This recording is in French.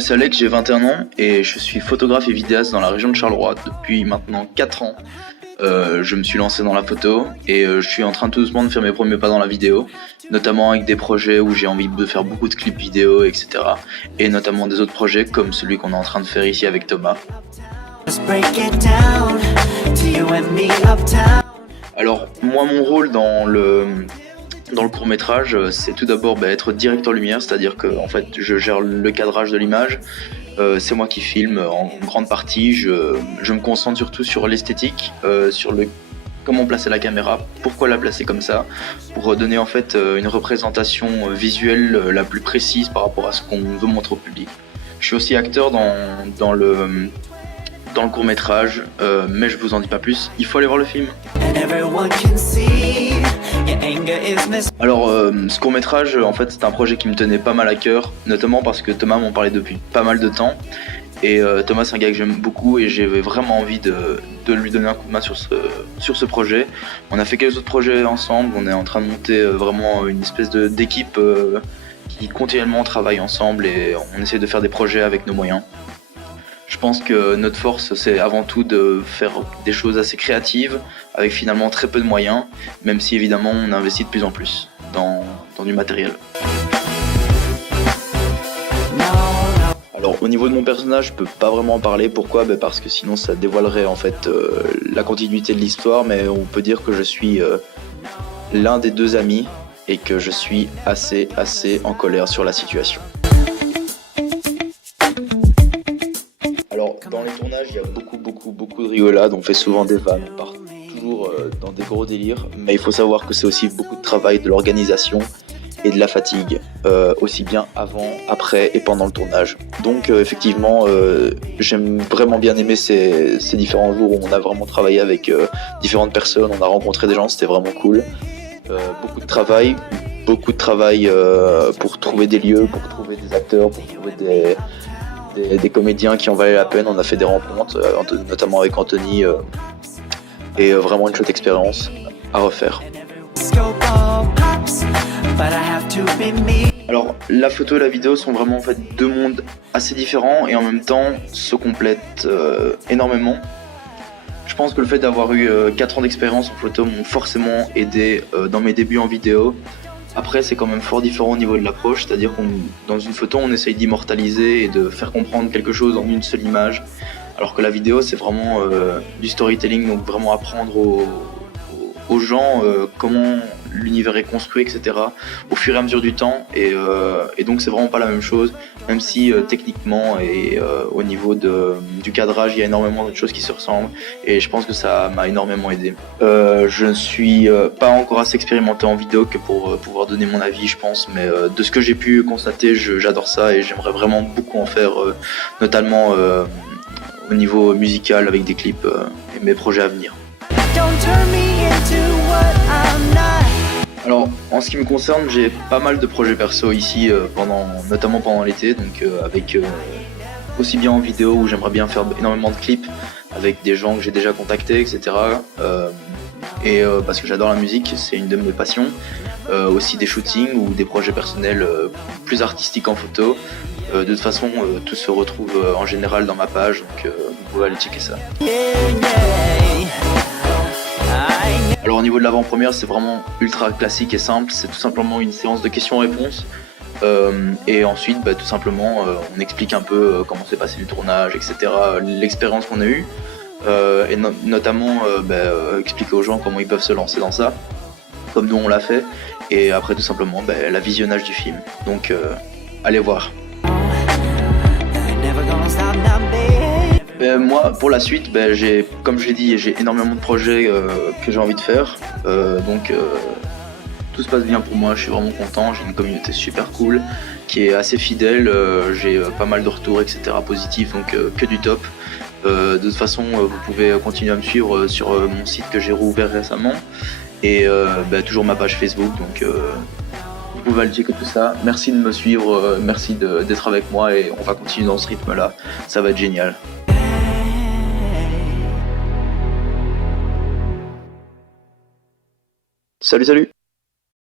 moi c'est Alex, j'ai 21 ans et je suis photographe et vidéaste dans la région de Charleroi depuis maintenant 4 ans. Je me suis lancé dans la photo et je suis en train tout doucement de faire mes premiers pas dans la vidéo, notamment avec des projets où j'ai envie de faire beaucoup de clips vidéo, etc. Et notamment des autres projets comme celui qu'on est en train de faire ici avec Thomas. Alors moi mon rôle dans le court-métrage, c'est tout d'abord être directeur lumière, c'est-à-dire que en fait, je gère le cadrage de l'image, c'est moi qui filme en grande partie, je me concentre surtout sur l'esthétique, sur comment placer la caméra, pourquoi la placer comme ça, pour donner en fait une représentation visuelle la plus précise par rapport à ce qu'on veut montrer au public. Je suis aussi acteur dans le court-métrage, mais je vous en dis pas plus, il faut aller voir le film. Alors, ce court-métrage, en fait, c'est un projet qui me tenait pas mal à cœur, notamment parce que Thomas m'en parlait depuis pas mal de temps. Et Thomas, c'est un gars que j'aime beaucoup et j'avais vraiment envie de lui donner un coup de main sur ce projet. On a fait quelques autres projets ensemble, on est en train de monter vraiment une espèce d'équipe qui continuellement travaille ensemble et on essaie de faire des projets avec nos moyens. Je pense que notre force, c'est avant tout de faire des choses assez créatives, avec finalement très peu de moyens, même si évidemment on investit de plus en plus dans du matériel. Alors au niveau de mon personnage, je peux pas vraiment en parler. Pourquoi ? Parce que sinon ça dévoilerait en fait la continuité de l'histoire, mais on peut dire que je suis l'un des deux amis et que je suis assez en colère sur la situation. Alors, dans les tournages, il y a beaucoup de rigolades, on fait souvent des vannes, on part toujours dans des gros délires, mais il faut savoir que c'est aussi beaucoup de travail, de l'organisation et de la fatigue, aussi bien avant, après et pendant le tournage. Donc effectivement, j'aime vraiment bien aimer ces différents jours où on a vraiment travaillé avec différentes personnes, on a rencontré des gens, c'était vraiment cool. Beaucoup de travail pour trouver des lieux, pour trouver des acteurs, pour trouver des comédiens qui en valaient la peine. On a fait des rencontres, notamment avec Anthony, et vraiment une chouette expérience à refaire. Alors la photo et la vidéo sont vraiment en fait deux mondes assez différents et en même temps se complètent énormément. Je pense que le fait d'avoir eu 4 ans d'expérience en photo m'ont forcément aidé dans mes débuts en vidéo. Après, c'est quand même fort différent au niveau de l'approche, c'est-à-dire qu'on, dans une photo, on essaye d'immortaliser et de faire comprendre quelque chose en une seule image, alors que la vidéo, c'est vraiment du storytelling, donc vraiment apprendre aux gens comment l'univers est construit, etc. au fur et à mesure du temps, et donc c'est vraiment pas la même chose, même si techniquement et au niveau du cadrage, il y a énormément de choses qui se ressemblent, et je pense que ça m'a énormément aidé. Je ne suis pas encore assez expérimenté en vidéo que pour pouvoir donner mon avis, je pense, mais de ce que j'ai pu constater, j'adore ça et j'aimerais vraiment beaucoup en faire, notamment au niveau musical avec des clips et mes projets à venir. Alors, en ce qui me concerne, j'ai pas mal de projets perso ici, notamment pendant l'été, donc avec aussi bien en vidéo où j'aimerais bien faire énormément de clips avec des gens que j'ai déjà contactés, etc. Parce que j'adore la musique, c'est une de mes passions. Aussi des shootings ou des projets personnels plus artistiques en photo. De toute façon, tout se retrouve en général dans ma page, donc vous pouvez aller checker ça. Alors au niveau de l'avant-première, c'est vraiment ultra classique et simple, c'est tout simplement une séance de questions-réponses. Et ensuite, tout simplement, on explique un peu comment s'est passé le tournage, etc., l'expérience qu'on a eue, et notamment expliquer aux gens comment ils peuvent se lancer dans ça, comme nous on l'a fait, et après tout simplement la visionnage du film. Donc allez voir. Moi, pour la suite, comme je l'ai dit, j'ai énormément de projets que j'ai envie de faire. Donc, tout se passe bien pour moi, je suis vraiment content. J'ai une communauté super cool qui est assez fidèle. J'ai pas mal de retours, etc. positifs, donc que du top. De toute façon, vous pouvez continuer à me suivre sur mon site que j'ai rouvert récemment. Et toujours ma page Facebook. Donc, vous pouvez aller checker tout ça. Merci de me suivre, merci d'être avec moi et on va continuer dans ce rythme-là. Ça va être génial. Salut, salut!